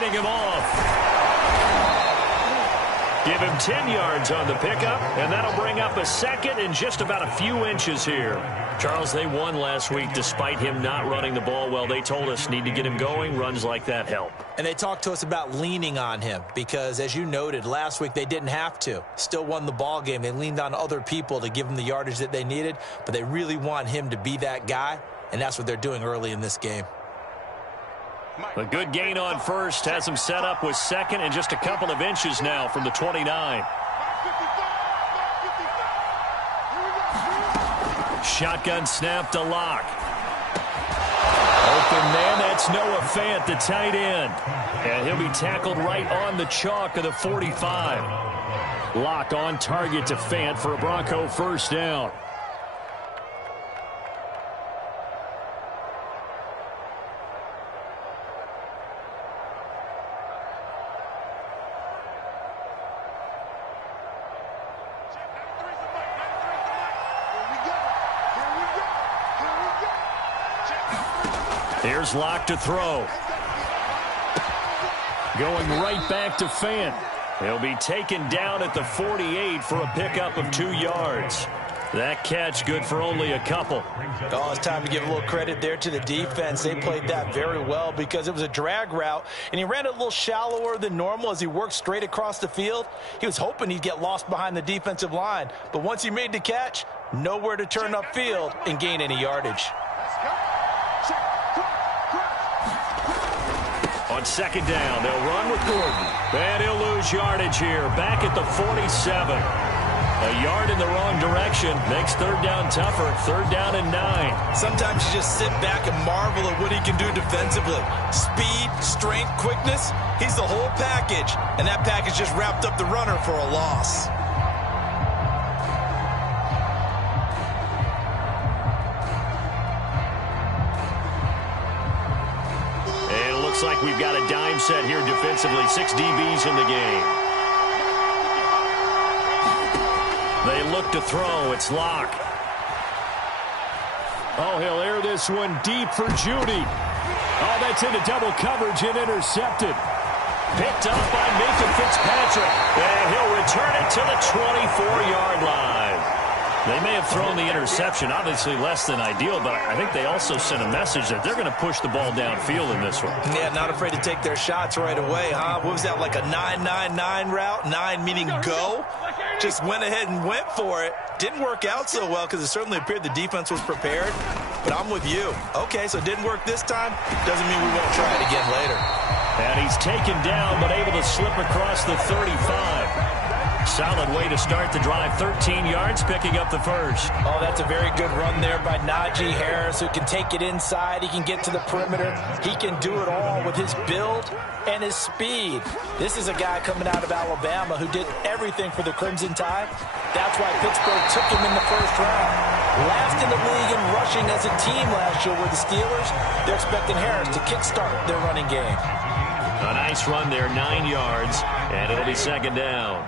fighting him off. Give him 10 yards on the pickup, and that'll bring up a second and just about a few inches here. Charles, they won last week despite him not running the ball well. They told us need to get him going. Runs like that help. And they talked to us about leaning on him because, as you noted, last week they didn't have to. Still won the ball game. They leaned on other people to give them the yardage that they needed, but they really want him to be that guy, and that's what they're doing early in this game. A good gain on first has him set up with second and just a couple of inches now from the 29. Shotgun snap to Locke. Open man, that's Noah Fant, the tight end. And he'll be tackled right on the chalk of the 45. Locke on target to Fant for a Bronco first down. Here's Locke to throw. Going right back to Fant. He'll be taken down at the 48 for a pickup of 2 yards. That catch good for only a couple. Oh, it's time to give a little credit there to the defense. They played that very well because it was a drag route, and he ran it a little shallower than normal as he worked straight across the field. He was hoping he'd get lost behind the defensive line, but once he made the catch, nowhere to turn upfield and gain any yardage. On second down, they'll run with Gordon. And he'll lose yardage here, back at the 47. A yard in the wrong direction makes third down tougher. Third down and 9. Sometimes you just sit back and marvel at what he can do defensively. Speed, strength, quickness, he's the whole package. And that package just wrapped up the runner for a loss. Looks like we've got a dime set here defensively. 6 DBs in the game. They look to throw. It's Locke. Oh, he'll air this one deep for Judy. Oh, that's into double coverage and intercepted. Picked up by Nathan Fitzpatrick. And he'll return it to the 24-yard line. They may have thrown the interception, obviously less than ideal, but I think they also sent a message that they're going to push the ball downfield in this one. Yeah, not afraid to take their shots right away, huh? What was that, like a 9-9-9 route? 9 meaning go? Just went ahead and went for it. Didn't work out so well because it certainly appeared the defense was prepared, but I'm with you. Okay, so it didn't work this time. Doesn't mean we won't try it again later. And he's taken down, but able to slip across the 35. Solid way to start the drive. 13 yards, picking up the first. Oh, that's a very good run there by Najee Harris, who can take it inside. He can get to the perimeter. He can do it all with his build and his speed. This is a guy coming out of Alabama who did everything for the Crimson Tide. That's why Pittsburgh took him in the first round. Last in the league in rushing as a team last year were the Steelers. They're expecting Harris to kickstart their running game. A nice run there, 9 yards, and it'll be second down.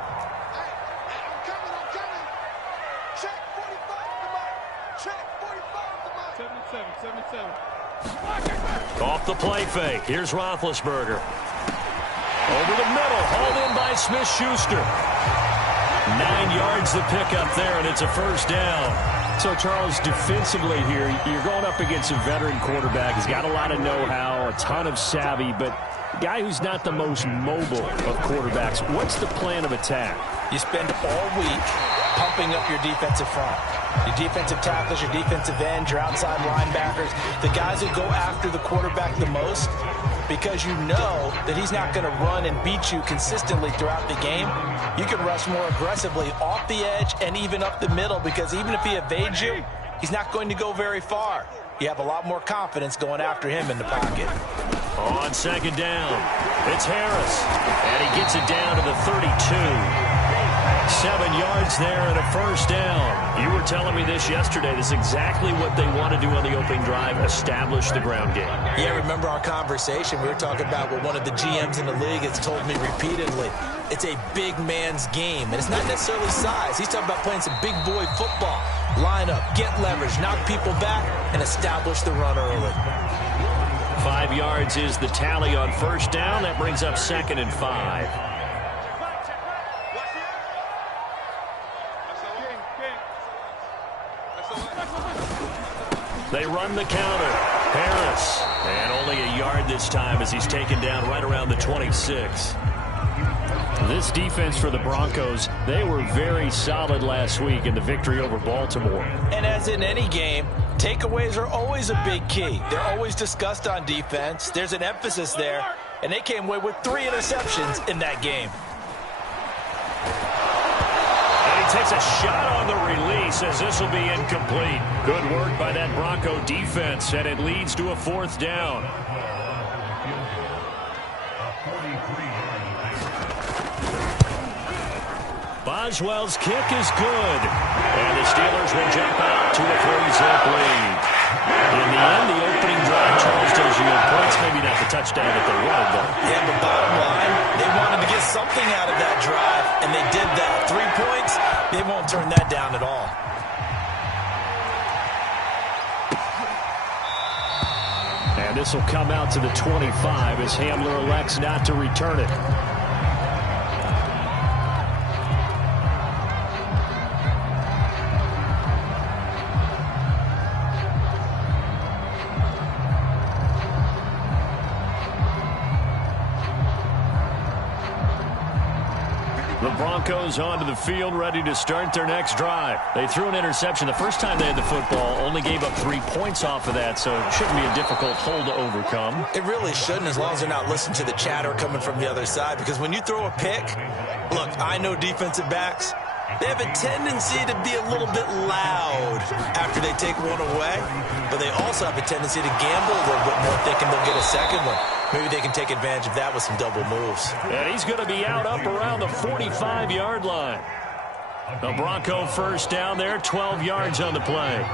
Off the play fake. Here's Roethlisberger. Over the middle. Hauled in by Smith-Schuster. 9 yards the pickup there, and it's a first down. So, Charles, defensively here, you're going up against a veteran quarterback. He's got a lot of know-how, a ton of savvy, but a guy who's not the most mobile of quarterbacks. What's the plan of attack? You spend all week pumping up your defensive front. Your defensive tackles, your defensive ends, your outside linebackers, the guys who go after the quarterback the most, because you know that he's not going to run and beat you consistently throughout the game. You can rush more aggressively off the edge and even up the middle, because even if he evades you, he's not going to go very far. You have a lot more confidence going after him in the pocket. On second down, it's Harris, and he gets it down to the 32. 7 yards there and a first down. You were telling me this yesterday. This is exactly what they want to do on the opening drive, establish the ground game. Yeah, remember our conversation. We were talking about what one of the GMs in the league has told me repeatedly. It's a big man's game, and it's not necessarily size. He's talking about playing some big boy football. Line up, get leverage, knock people back, and establish the run early. 5 yards is the tally on first down. That brings up 2nd and 5. They run the counter. Harris. And only a yard this time as he's taken down right around the 26. This defense for the Broncos, they were very solid last week in the victory over Baltimore. And as in any game, takeaways are always a big key. They're always discussed on defense. There's an emphasis there, and they came away with 3 interceptions in that game. And he takes a shot on the release as this will be incomplete. Good work by that Bronco defense, and it leads to a 4th down. Boswell's kick is good. And the Steelers will jump out to a 3-zip lead. In the end, the opening drive, Charles tells you points, maybe not the touchdown that they wanted, though. Yeah, but bottom line, they wanted to get something out of that drive, and they did that. 3 points, they won't turn that down at all. And this will come out to the 25 as Hamler elects not to return it. The Broncos onto the field, ready to start their next drive. They threw an interception the first time they had the football, only gave up 3 points off of that, so it shouldn't be a difficult hole to overcome. It really shouldn't, as long as they're not listening to the chatter coming from the other side, because when you throw a pick, look, I know defensive backs, they have a tendency to be a little bit loud after they take one away, but they also have a tendency to gamble a little bit more, thinking they'll get a second one. Maybe they can take advantage of that with some double moves. And he's going to be out up around the 45-yard line. The Bronco first down there, 12 yards on the play.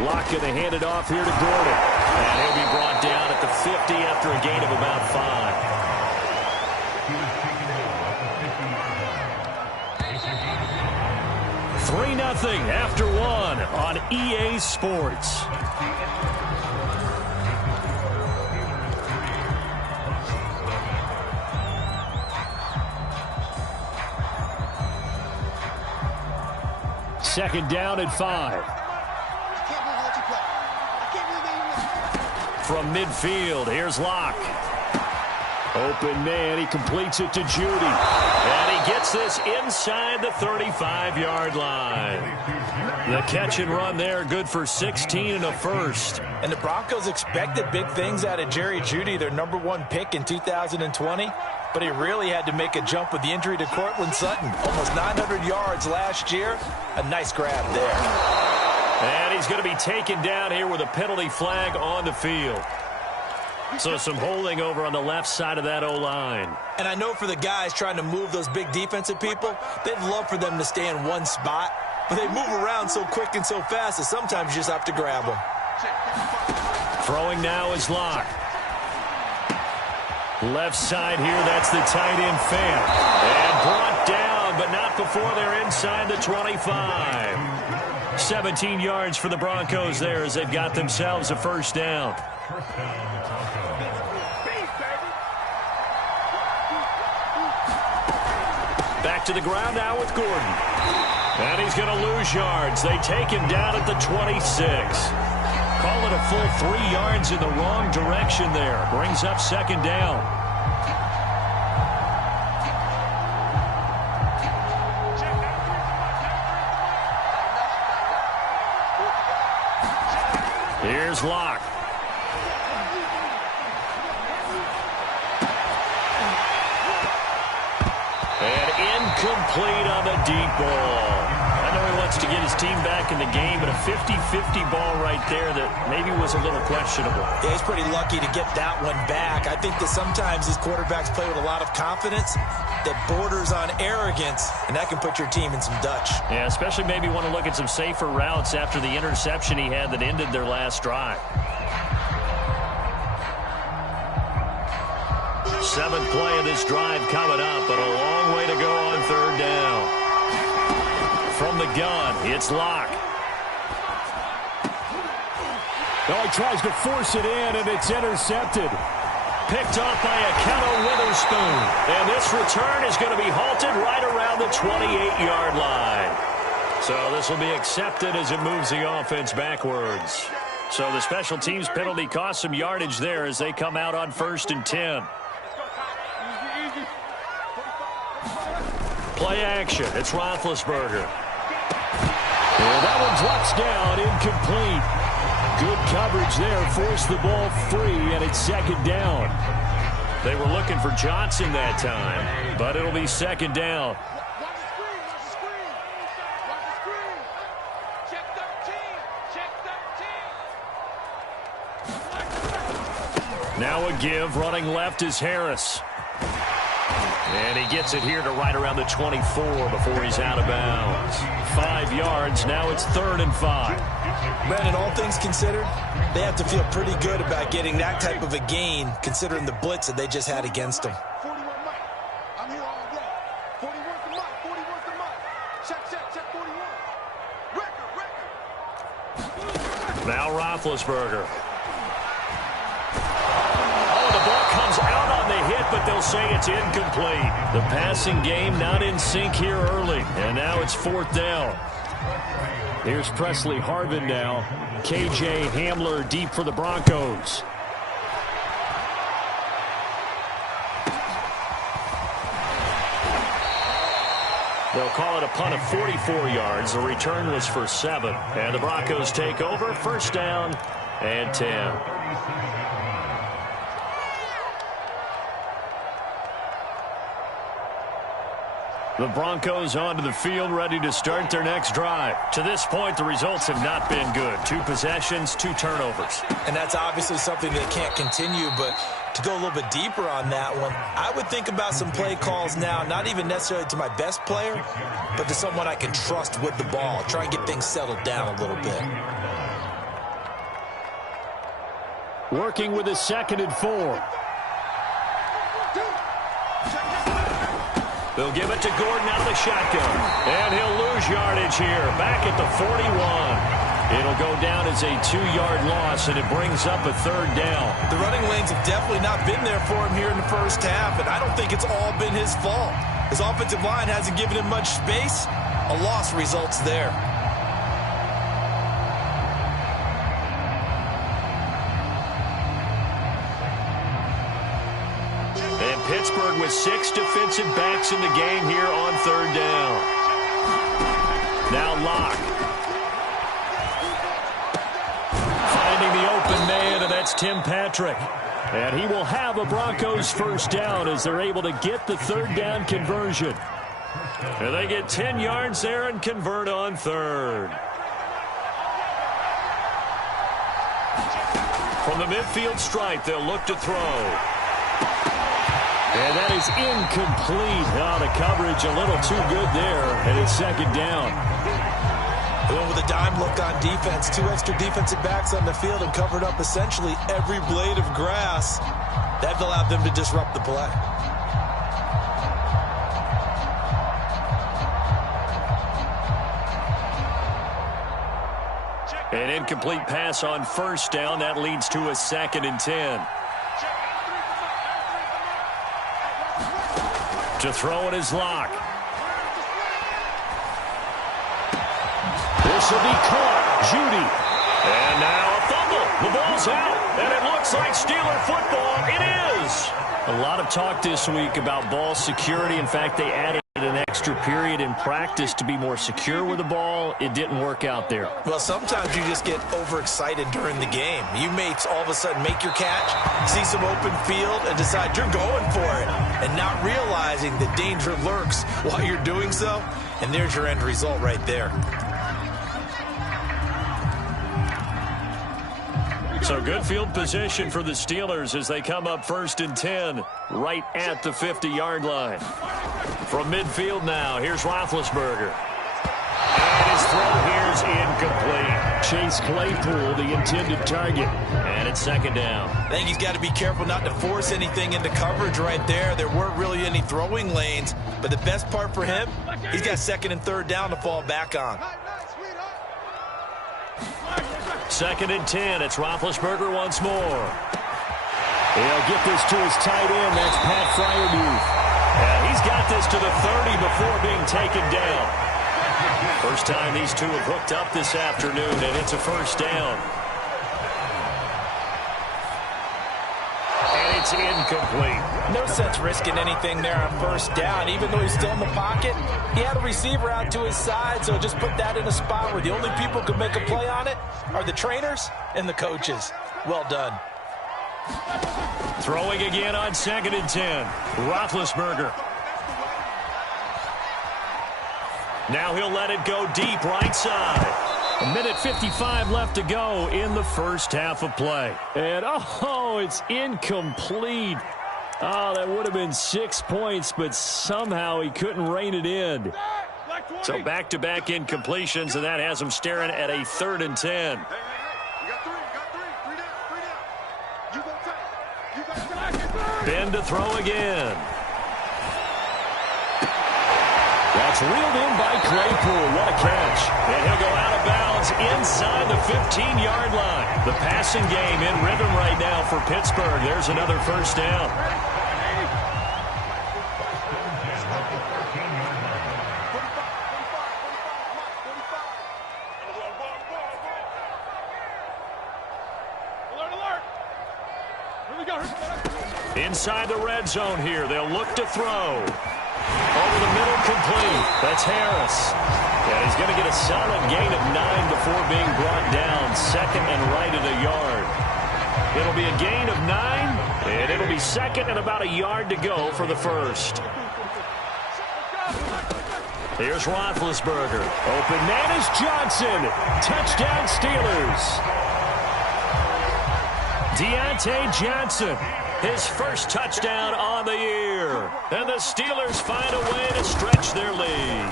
Locke going to hand it off here to Gordon. And he'll be brought down at the 50 after a gain of about 5. Three 3-0 after 1 on EA Sports. Second down at 5. From midfield, here's Locke. Open man, he completes it to Judy. And he gets this inside the 35-yard line. The catch and run there, good for 16 and a first. And the Broncos expected big things out of Jerry Judy, their #1 pick in 2020. But he really had to make a jump with the injury to Cortland Sutton. Almost 900 yards last year. A nice grab there. And he's going to be taken down here with a penalty flag on the field. So some holding over on the left side of that O-line. And I know for the guys trying to move those big defensive people, they'd love for them to stay in one spot. But they move around so quick and so fast that sometimes you just have to grab them. Throwing now is Locke. Left side here, that's the tight end Fant. And brought down, but not before they're inside the 25. 17 yards for the Broncos there as they've got themselves a first down. Back to the ground now with Gordon. And he's going to lose yards. They take him down at the 26. Call it a full 3 yards in the wrong direction there. Brings up second down. Here's Locke. And incomplete on the deep ball. I know he wants to get his team back in the game, but a 50-50 ball right there that maybe was a little questionable. Yeah, he's pretty lucky to get that one back. I think that sometimes these quarterbacks play with a lot of confidence that borders on arrogance, and that can put your team in some Dutch. Yeah, especially maybe want to look at some safer routes after the interception he had that ended their last drive. 7th play of this drive coming up, but a long way to go on third down. From the gun, it's Locke. Oh, he tries to force it in, and it's intercepted. Picked off by Akello Witherspoon. And this return is going to be halted right around the 28-yard line. So this will be accepted as it moves the offense backwards. So the special teams penalty cost some yardage there as they come out on 1st and 10. Play action. It's Roethlisberger. And that one drops down, incomplete. Good coverage there, forced the ball free, and it's 2nd down. They were looking for Johnson that time, but it'll be 2nd down. Now a give, running left is Harris. And he gets it here to right around the 24 before he's out of bounds. 5 yards, now it's 3rd and 5. Brandon, all things considered, they have to feel pretty good about getting that type of a gain, considering the blitz that they just had against them. Now Roethlisberger. But they'll say it's incomplete. The passing game not in sync here early. And now it's 4th down. Here's Presley Harvin now. KJ Hamler deep for the Broncos. They'll call it a punt of 44 yards. The return was for 7. And the Broncos take over. 1st down and 10. The Broncos onto the field, ready to start their next drive. To this point, the results have not been good. 2 possessions, 2 turnovers. And that's obviously something that can't continue, but to go a little bit deeper on that one, I would think about some play calls now, not even necessarily to my best player, but to someone I can trust with the ball. Try and get things settled down a little bit. Working with a 2nd and 4. They'll give it to Gordon out of the shotgun. And he'll lose yardage here. Back at the 41. It'll go down as a 2-yard loss, and it brings up a 3rd down. The running lanes have definitely not been there for him here in the first half, and I don't think it's all been his fault. His offensive line hasn't given him much space. A loss results there. Pittsburgh with 6 defensive backs in the game here on 3rd down. Now Locke. Finding the open man, and that's Tim Patrick. And he will have a Broncos 1st down as they're able to get the 3rd down conversion. And they get 10 yards there and convert on 3rd. From the midfield stripe, they'll look to throw. And that is incomplete. Oh, the coverage a little too good there, and it's 2nd down. They went with a dime look on defense. 2 extra defensive backs on the field and covered up essentially every blade of grass. That allowed them to disrupt the play. An incomplete pass on 1st down. That leads to a 2nd and 10. To throw it is Locke. This will be caught. Judy. And now a fumble. The ball's out. And it looks like Steeler football. It is. A lot of talk this week about ball security. In fact, they added an extra period in practice to be more secure with the ball. It didn't work out there. Well, sometimes you just get overexcited during the game. You may all of a sudden make your catch, see some open field, and decide you're going for it, and not realizing the danger lurks while you're doing so, and there's your end result right there. So good field position for the Steelers as they come up 1st and 10 right at the 50-yard line. From midfield now, here's Roethlisberger. And his throw here is incomplete. Chase Claypool, the intended target. And it's 2nd down. I think he's got to be careful not to force anything into coverage right there. There weren't really any throwing lanes. But the best part for him, he's got 2nd and 3rd down to fall back on. 2nd and 10. It's Roethlisberger once more. He'll get this to his tight end. That's Pat Freiermuth. And he's got this to the 30 before being taken down. First time these two have hooked up this afternoon, and it's a first down. And it's incomplete. No sense risking anything there on first down. Even though he's still in the pocket, he had a receiver out to his side, so just put that in a spot where the only people who can make a play on it are the trainers and the coaches. Well done. Throwing again on 2nd and 10. Roethlisberger. Now he'll let it go deep right side. 1:55 left to go in the first half of play. And, oh, it's incomplete. Oh, that would have been 6 points, but somehow he couldn't rein it in. So back-to-back incompletions, and that has him staring at a 3rd and 10. Ben to throw again. That's reeled in by Claypool. What a catch. And he'll go out of bounds inside the 15-yard line. The passing game in rhythm right now for Pittsburgh. There's another first down. Inside the red zone here. They'll look to throw. Over the middle, complete. That's Harris. And he's going to get a solid gain of 9 before being brought down. 2nd and right at a yard. It'll be a gain of 9, and it'll be 2nd and about a yard to go for the first. Here's Roethlisberger. Open man is Johnson. Touchdown, Steelers. Deontay Johnson. His first touchdown on the year. And the Steelers find a way to stretch their lead.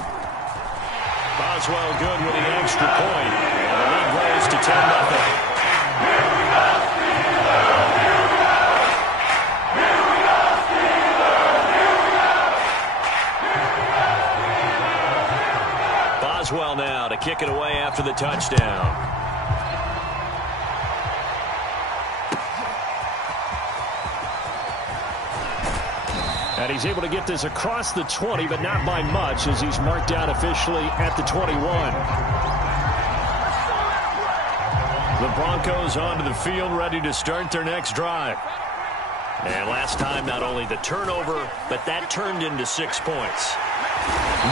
Boswell good with the extra point. And the lead grows to 10-0. Boswell now to kick it away after the touchdown. And he's able to get this across the 20, but not by much, as he's marked down officially at the 21. The Broncos onto the field, ready to start their next drive. And last time, not only the turnover, but that turned into 6 points.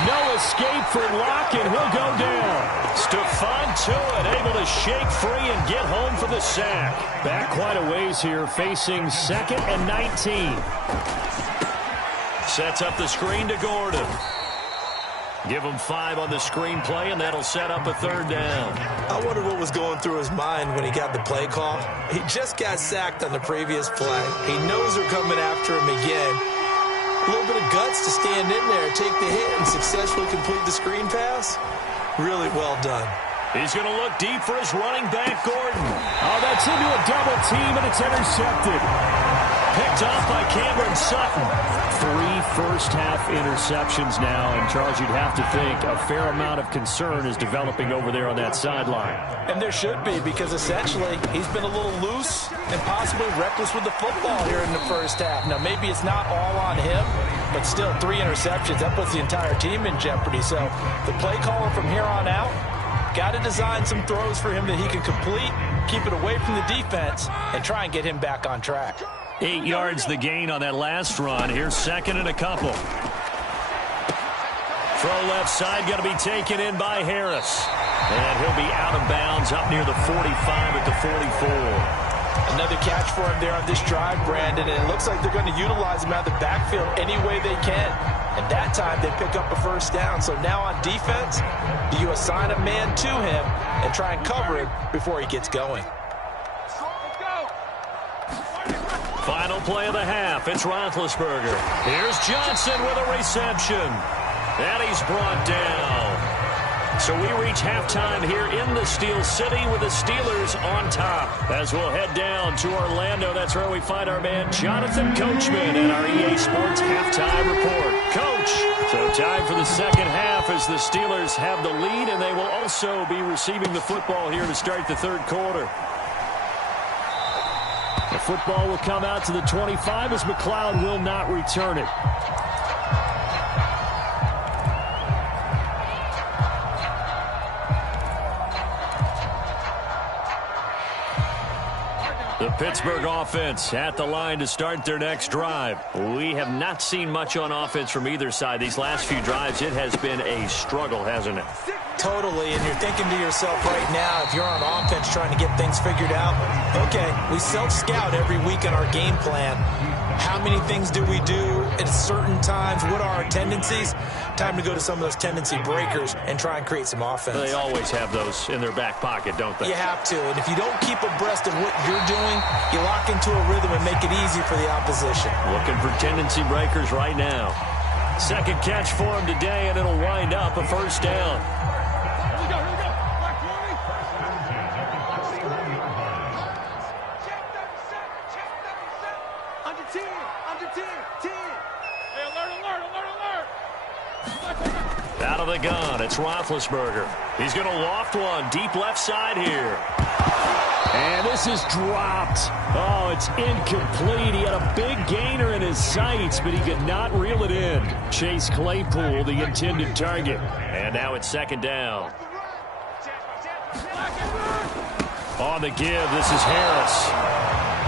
No escape for Locke, and he'll go down. Stephon Tuitt able to shake free and get home for the sack. Back quite a ways here, facing 2nd and 19. Sets up the screen to Gordon. Give him 5 on the screen play, and that'll set up a 3rd down. I wonder what was going through his mind when he got the play call. He just got sacked on the previous play. He knows they're coming after him again. A little bit of guts to stand in there, take the hit, and successfully complete the screen pass. Really well done. He's going to look deep for his running back, Gordon. Oh, that's into a double team, and it's intercepted. Picked off by Cameron Sutton. 3 first-half interceptions now, and Charles, you'd have to think a fair amount of concern is developing over there on that sideline. And there should be, because essentially he's been a little loose and possibly reckless with the football here in the first half. Now, maybe it's not all on him, but still 3 interceptions. That puts the entire team in jeopardy. So the play caller from here on out got to design some throws for him that he can complete, keep it away from the defense, and try and get him back on track. 8 yards the gain on that last run. Here's 2nd and a couple. Throw left side, going to be taken in by Harris. And he'll be out of bounds up near the 45 at the 44. Another catch for him there on this drive, Brandon, and it looks like they're going to utilize him out of the backfield any way they can. And that time they pick up a first down. So now on defense, do you assign a man to him and try and cover him before he gets going? Final play of the half. It's Roethlisberger. Here's Johnson with a reception. And he's brought down. So we reach halftime here in the Steel City with the Steelers on top. As we'll head down to Orlando, that's where we find our man Jonathan Coachman and our EA Sports Halftime Report. Coach, so time for the second half as as the Steelers have the lead, and they will also be receiving the football here to start the third quarter. The football will come out to the 25 as McLeod will not return it. The Pittsburgh offense at the line to start their next drive. We have not seen much on offense from either side. These last few drives, it has been a struggle, hasn't it? Totally, and you're thinking to yourself right now, if you're on offense trying to get things figured out, okay, we self-scout every week in our game plan. How many things do we do at certain times? What are our tendencies? Time to go to some of those tendency breakers and try and create some offense. They always have those in their back pocket, don't they? You have to, and if you don't keep abreast of what you're doing, you lock into a rhythm and make it easy for the opposition. Looking for tendency breakers right now. Second catch for him today, and it'll wind up a first down. Out of the gun, it's Roethlisberger. He's going to loft one deep left side here. And this is dropped. Oh, it's incomplete. He had a big gainer in his sights, but he could not reel it in. Chase Claypool, the intended target. And now it's second down. On the give, this is Harris.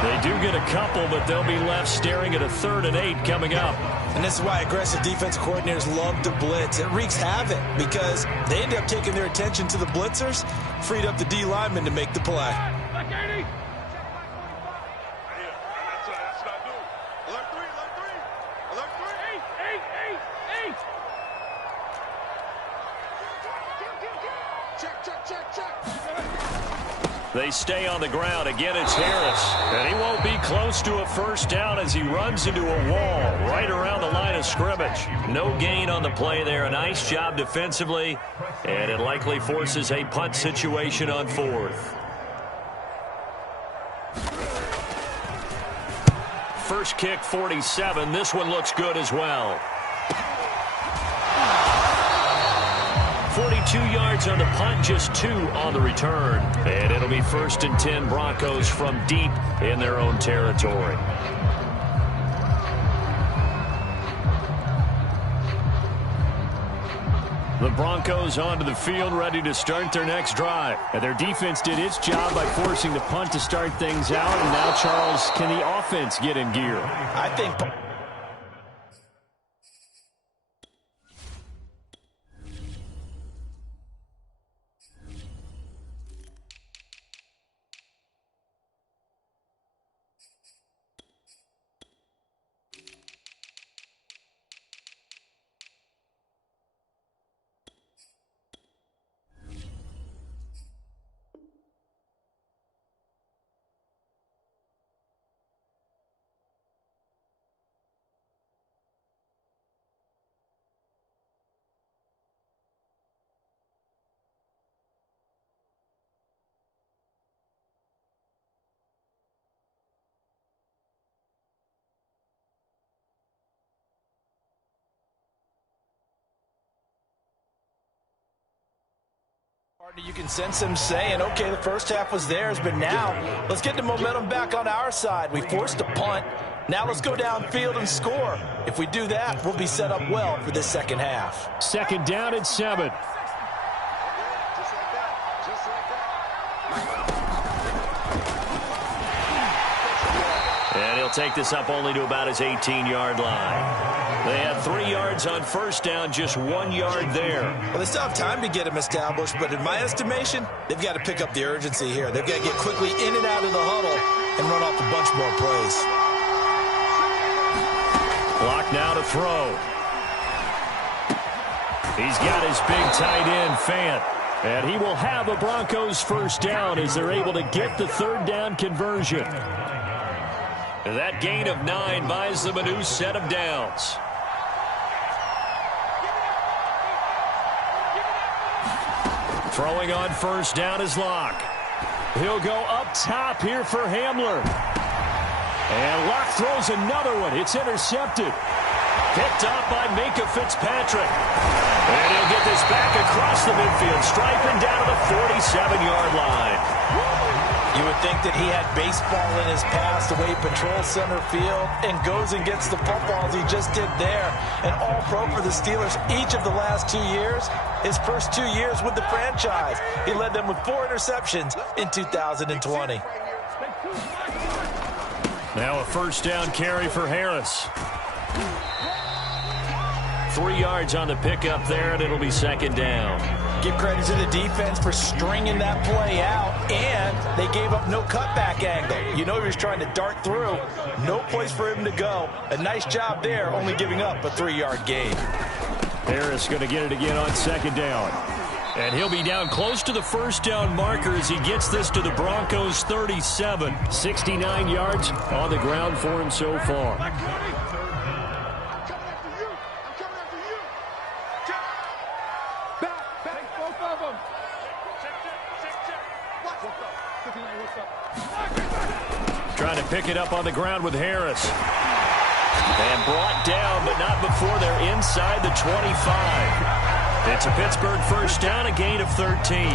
They do get a couple, but they'll be left staring at a 3rd and 8 coming up. And this is why aggressive defensive coordinators love to blitz. It wreaks havoc because they end up taking their attention to the blitzers, freed up the D lineman to make the play. They stay on the ground. Again, it's Harris. And he won't be close to a first down as he runs into a wall right around the line of scrimmage. No gain on the play there. A nice job defensively. And it likely forces a punt situation on 4th. First kick, 47. This one looks good as well. 42 yards on the punt, just 2 on the return. And it'll be 1st and 10 Broncos from deep in their own territory. The Broncos onto the field, ready to start their next drive. And their defense did its job by forcing the punt to start things out. And now, Charles, can the offense get in gear? I think... You can sense them saying, okay, the first half was theirs, but now let's get the momentum back on our side. We forced a punt. Now let's go downfield and score. If we do that, we'll be set up well for this second half. Second down and 7. And he'll take this up only to about his 18-yard line. They had 3 yards on first down, just 1 yard there. Well, they still have time to get him established, but in my estimation, they've got to pick up the urgency here. They've got to get quickly in and out of the huddle and run off a bunch more plays. Clock now to throw. He's got his big tight end, Fant. And he will have a Broncos first down as they're able to get the 3rd down conversion. That gain of 9 buys them a new set of downs. Throwing on first down is Locke. He'll go up top here for Hamler. And Locke throws another one. It's intercepted. Picked up by Minka Fitzpatrick. And he'll get this back across the midfield, striping down to the 47-yard line. You would think that he had baseball in his past, the way he patrols center field and goes and gets the footballs he just did there. And all pro for the Steelers each of the last 2 years. His first 2 years with the franchise, he led them with 4 interceptions in 2020. Now a first down carry for Harris. 3 yards on the pickup there, and it'll be second down. Give credit to the defense for stringing that play out, and they gave up no cutback angle. You know he was trying to dart through. No place for him to go. A nice job there, only giving up a 3-yard gain. Harris going to get it again on second down. And he'll be down close to the first down marker as he gets this to the Broncos' 37. 69 yards on the ground for him so far. Trying to pick it up on the ground with Harris. And brought down, but not before they're inside the 25. It's a Pittsburgh first down, a gain of 13.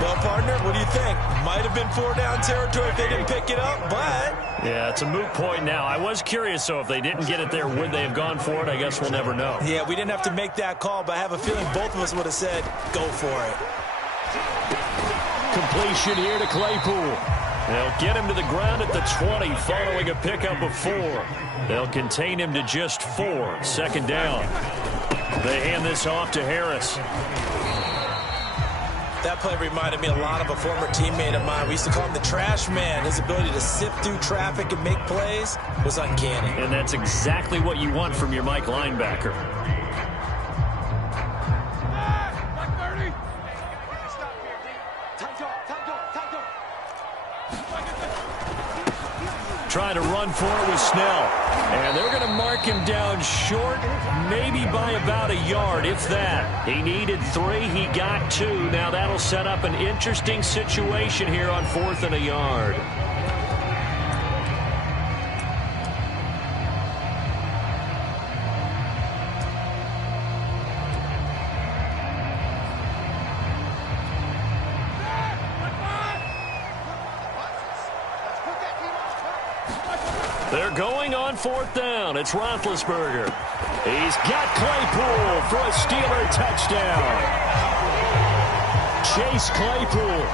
Well, partner, what do you think? Might have been 4-down territory if they didn't pick it up, but... Yeah, it's a moot point now. I was curious, so if they didn't get it there, would they have gone for it? I guess we'll never know. Yeah, we didn't have to make that call, but I have a feeling both of us would have said, go for it. Completion here to Claypool. They'll get him to the ground at the 20 following a pickup of 4. They'll contain him to just 4. Second down. They hand this off to Harris. That play reminded me a lot of a former teammate of mine. We used to call him the trash man. His ability to sift through traffic and make plays was uncanny. And that's exactly what you want from your Mike linebacker. Trying to run for it with Snell. And they're going to mark him down short, maybe by about a yard, if that. He needed 3, he got 2. Now that'll set up an interesting situation here on 4th and a yard. They're going on 4th down. It's Roethlisberger. He's got Claypool for a Steeler touchdown. Chase Claypool,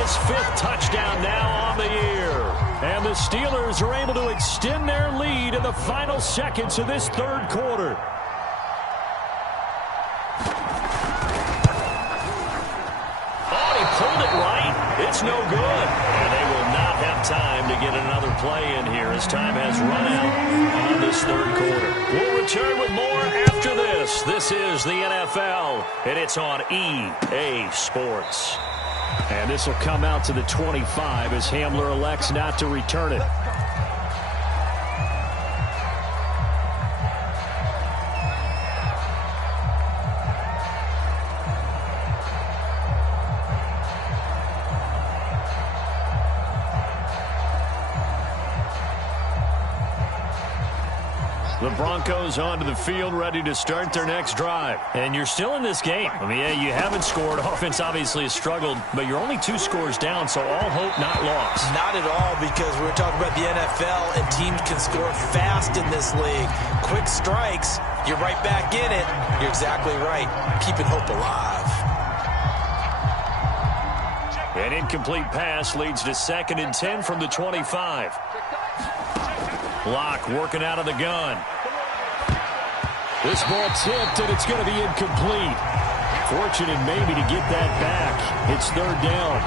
his 5th touchdown now on the year. And the Steelers are able to extend their lead in the final seconds of this 3rd quarter. Oh, he pulled it right. It's no good. And they will not have time to get another play in here as time has run out on this 3rd quarter. We'll return with more after this. This is the NFL, and it's on EA Sports. And this will come out to the 25 as Hamler elects not to return it. The Broncos onto the field, ready to start their next drive. And you're still in this game. I mean, yeah, you haven't scored. Offense obviously has struggled, but you're only 2 scores down, so all hope not lost. Not at all, because we're talking about the NFL, and teams can score fast in this league. Quick strikes, you're right back in it. You're exactly right. Keeping hope alive. An incomplete pass leads to 2nd and 10 from the 25. Locke working out of the gun. This ball tipped, and it's going to be incomplete. Fortunate maybe to get that back. It's 3rd down.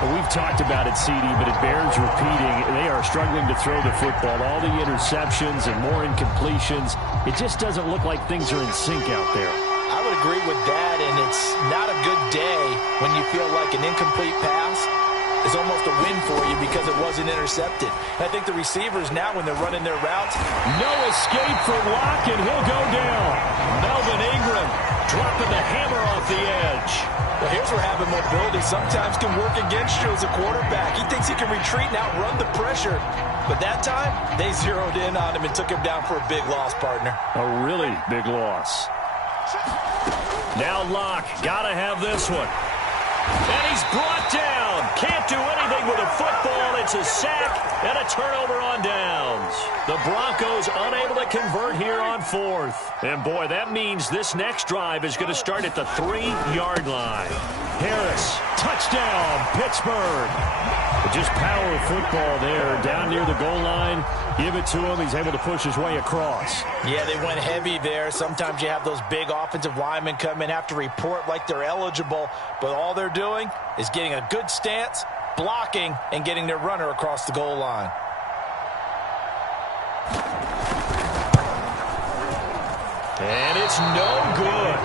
Well, we've talked about it, CD, but it bears repeating. They are struggling to throw the football. All the interceptions and more incompletions. It just doesn't look like things are in sync out there. I would agree with that, and it's not a good day when you feel like an incomplete pass is almost a win for you because it wasn't intercepted. And I think the receivers now, when they're running their routes, no escape for Locke, and he'll go down. Melvin Ingram dropping the hammer off the edge. Well, here's where having mobility sometimes can work against you as a quarterback. He thinks he can retreat and outrun the pressure. But that time, they zeroed in on him and took him down for a big loss, partner. A really big loss. Now Locke, gotta have this one. And he's brought down. Can't do anything with a football. It's a sack and a turnover on downs. The Broncos unable to convert here on fourth. And, boy, that means this next drive is going to start at the 3-yard line. Harris, touchdown, Pittsburgh. Just power football there down near the goal line. Give it to him. He's able to push his way across. Yeah, they went heavy there. Sometimes you have those big offensive linemen come in, have to report like they're eligible, but all they're doing is getting a good stance, blocking, and getting their runner across the goal line. And it's no good.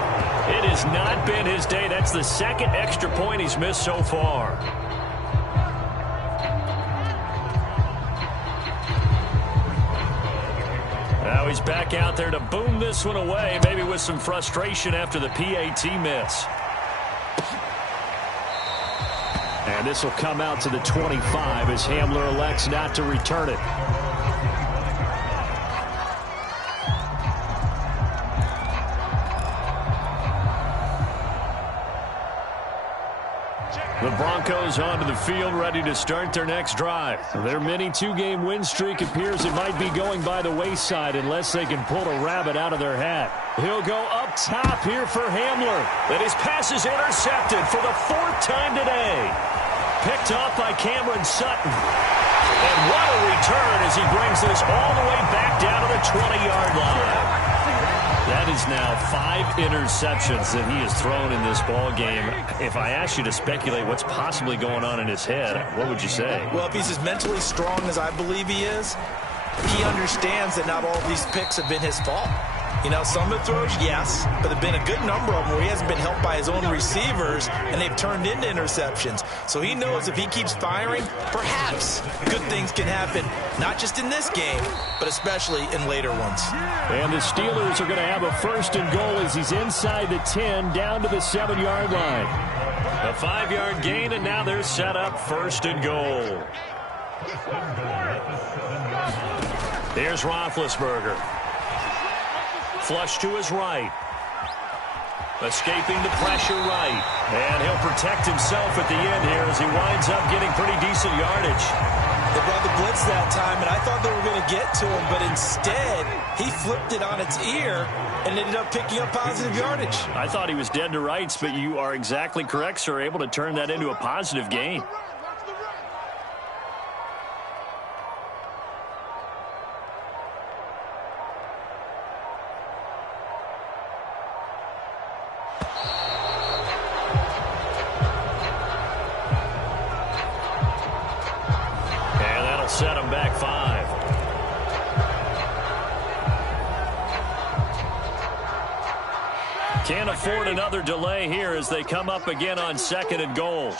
It has not been his day. That's the second extra point he's missed so far. Now he's back out there to boom this one away, maybe with some frustration after the PAT miss. And this will come out to the 25 as Hamler elects not to return it. The Broncos onto the field, ready to start their next drive. Their mini two-game win streak appears it might be going by the wayside unless they can pull a rabbit out of their hat. He'll go up top here for Hamler. And his pass is intercepted for the 4th time today. Picked off by Cameron Sutton. And what a return as he brings this all the way back down to the 20-yard line. That is now 5 interceptions that he has thrown in this ball game. If I asked you to speculate what's possibly going on in his head, what would you say? Well, if he's as mentally strong as I believe he is, he understands that not all of these picks have been his fault. You know, some of the throws, yes, but there have been a good number of them where he hasn't been helped by his own receivers, and they've turned into interceptions. So he knows if he keeps firing, perhaps good things can happen, not just in this game, but especially in later ones. And the Steelers are going to have a 1st and goal as he's inside the 10, down to the 7-yard line. A 5-yard gain, and now they're set up 1st and goal. Here's Roethlisberger. Flush to his right. Escaping the pressure right. And he'll protect himself at the end here as he winds up getting pretty decent yardage. They brought the blitz that time, and I thought they were going to get to him, but instead, he flipped it on its ear and ended up picking up positive yardage. I thought he was dead to rights, but you are exactly correct, sir. Able to turn that into a positive gain. Set him back 5. Can't afford another delay here as they come up again on 2nd and goal.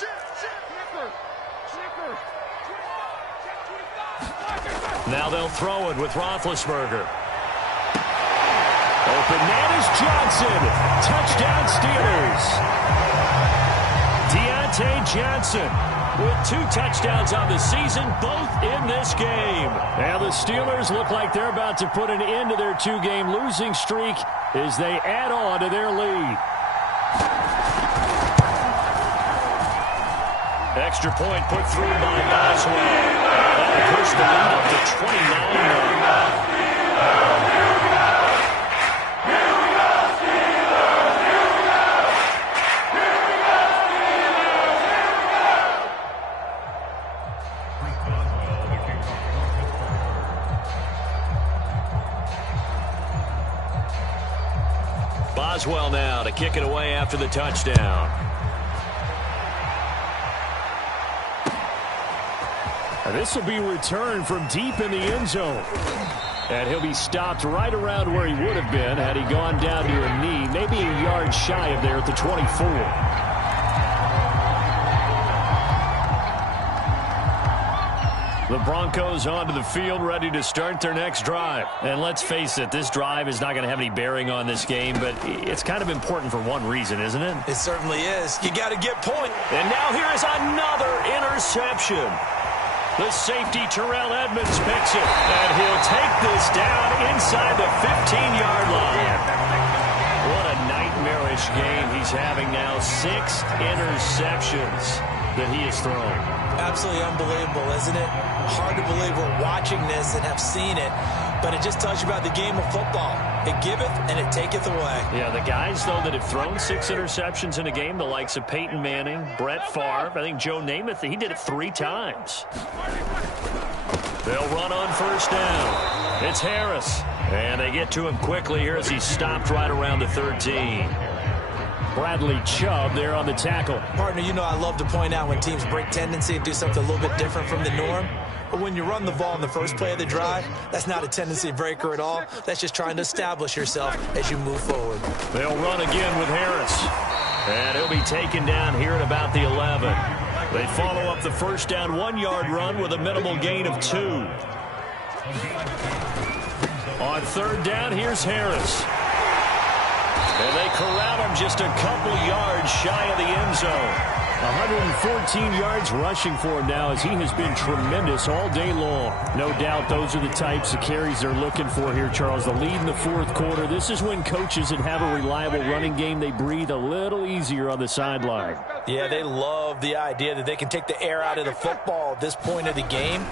Now they'll throw it with Roethlisberger. Open man is Johnson. Touchdown Steelers. Deontay Johnson with 2 touchdowns on the season, both in this game. Now the Steelers look like they're about to put an end to their 2-game losing streak as they add on to their lead. Extra point put through by Boswell. That'll push the lead up to 29. Boswell now to kick it away after the touchdown. And this will be returned from deep in the end zone. And he'll be stopped right around where he would have been had he gone down to a knee, maybe a yard shy of there at the 24. The Broncos onto the field, ready to start their next drive. And let's face it, this drive is not going to have any bearing on this game, but it's kind of important for one reason, isn't it? It certainly is. You got to get point. And now here is another interception. The safety, Terrell Edmonds, picks it. And he'll take this down inside the 15-yard line. What a nightmarish game he's having now. 6 interceptions that he has thrown. Absolutely unbelievable, isn't it? Hard to believe we're watching this and have seen it, but it just tells you about the game of football. It giveth and it taketh away. Yeah, the guys, though, that have thrown 6 interceptions in a game, the likes of Peyton Manning, Brett Favre, I think Joe Namath, he did it 3 times. They'll run on first down. It's Harris. And they get to him quickly here as he's stopped right around the 13. Bradley Chubb there on the tackle. Partner, you know I love to point out when teams break tendency and do something a little bit different from the norm. But when you run the ball in the first play of the drive, that's not a tendency breaker at all. That's just trying to establish yourself as you move forward. They'll run again with Harris. And he'll be taken down here at about the 11. They follow up the first down 1-yard run with a minimal gain of 2. On third down, here's Harris. And they corral him just a couple yards shy of the end zone. 114 yards rushing for him now as he has been tremendous all day long. No doubt those are the types of carries they're looking for here, Charles. The lead in the fourth quarter. This is when coaches that have a reliable running game, they breathe a little easier on the sideline. Yeah, they love the idea that they can take the air out of the football at this point of the game.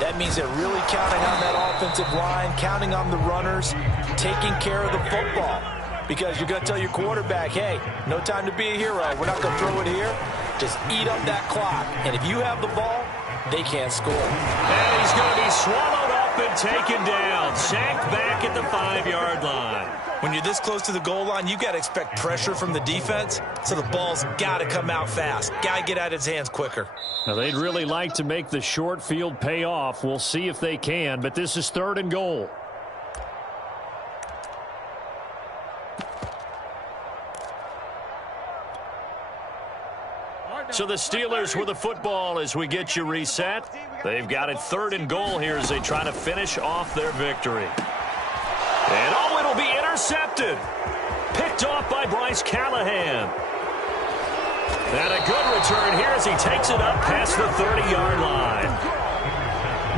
That means they're really counting on that offensive line, counting on the runners, taking care of the football. Because you're going to tell your quarterback, hey, no time to be a hero. We're not going to throw it here. Just eat up that clock. And if you have the ball, they can't score. And he's going to be swallowed up and taken down. Sacked back at the 5-yard line. When you're this close to the goal line, you've got to expect pressure from the defense. So the ball's got to come out fast. Got to get out of his hands quicker. Now, they'd really like to make the short field pay off. We'll see if they can. But this is 3rd and goal. So the Steelers with the football as we get you reset. They've got it 3rd and goal here as they try to finish off their victory. And oh, it'll be intercepted. Picked off by Bryce Callahan. And a good return here as he takes it up past the 30-yard line.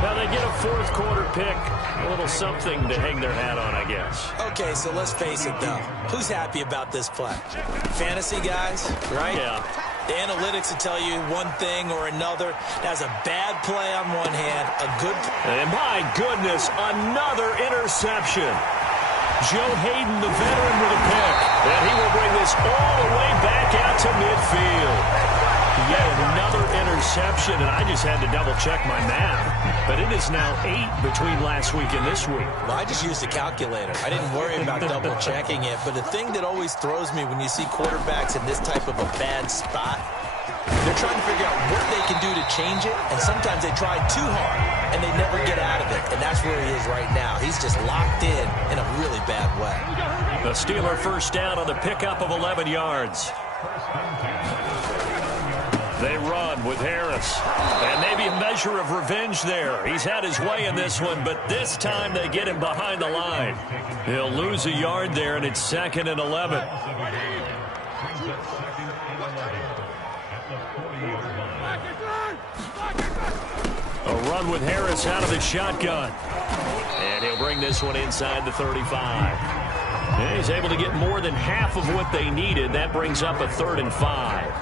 Now they get a fourth quarter pick. A little something to hang their hat on, I guess. Okay, so let's face it, though. Who's happy about this play? Fantasy guys, right? Yeah. The analytics will tell you one thing or another. That's a bad play on one hand, a good play. And my goodness, another interception. Joe Hayden, the veteran, with a pick. And he will bring this all the way back out to midfield. Yet another interception, and I just had to double-check my math. But it is now 8 between last week and this week. Well, I just used a calculator. I didn't worry about double-checking it. But the thing that always throws me when you see quarterbacks in this type of a bad spot, they're trying to figure out what they can do to change it, and sometimes they try too hard, and they never get out of it. And that's where he is right now. He's just locked in a really bad way. The Steeler first down on the pickup of 11 yards. They run with Harris. And maybe a measure of revenge there. He's had his way in this one, but this time they get him behind the line. He'll lose a yard there, and it's 2nd and 11. A run with Harris out of the shotgun. And he'll bring this one inside the 35. And he's able to get more than half of what they needed. That brings up a 3rd and 5.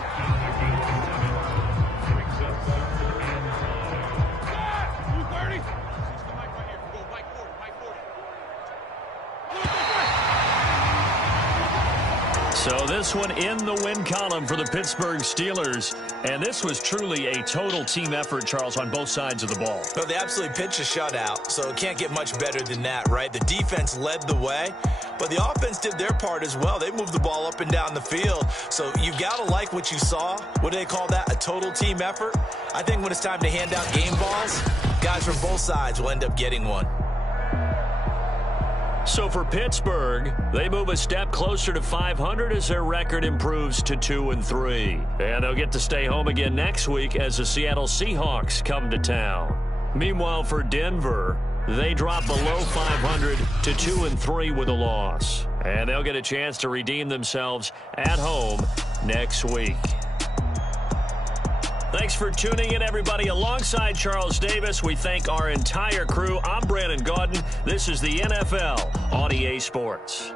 So this one in the win column for the Pittsburgh Steelers. And this was truly a total team effort, Charles, on both sides of the ball. No, they absolutely pitched a shutout, so it can't get much better than that, right? The defense led the way, but the offense did their part as well. They moved the ball up and down the field. So you've got to like what you saw. What do they call that? A total team effort? I think when it's time to hand out game balls, guys from both sides will end up getting one. So for Pittsburgh, they move a step closer to 500 as their record improves to 2-3. And they'll get to stay home again next week as the Seattle Seahawks come to town. Meanwhile, for Denver, they drop below 500 to 2-3 with a loss. And they'll get a chance to redeem themselves at home next week. Thanks for tuning in, everybody. Alongside Charles Davis, we thank our entire crew. I'm Brandon Gaudin. This is the NFL on EA Sports.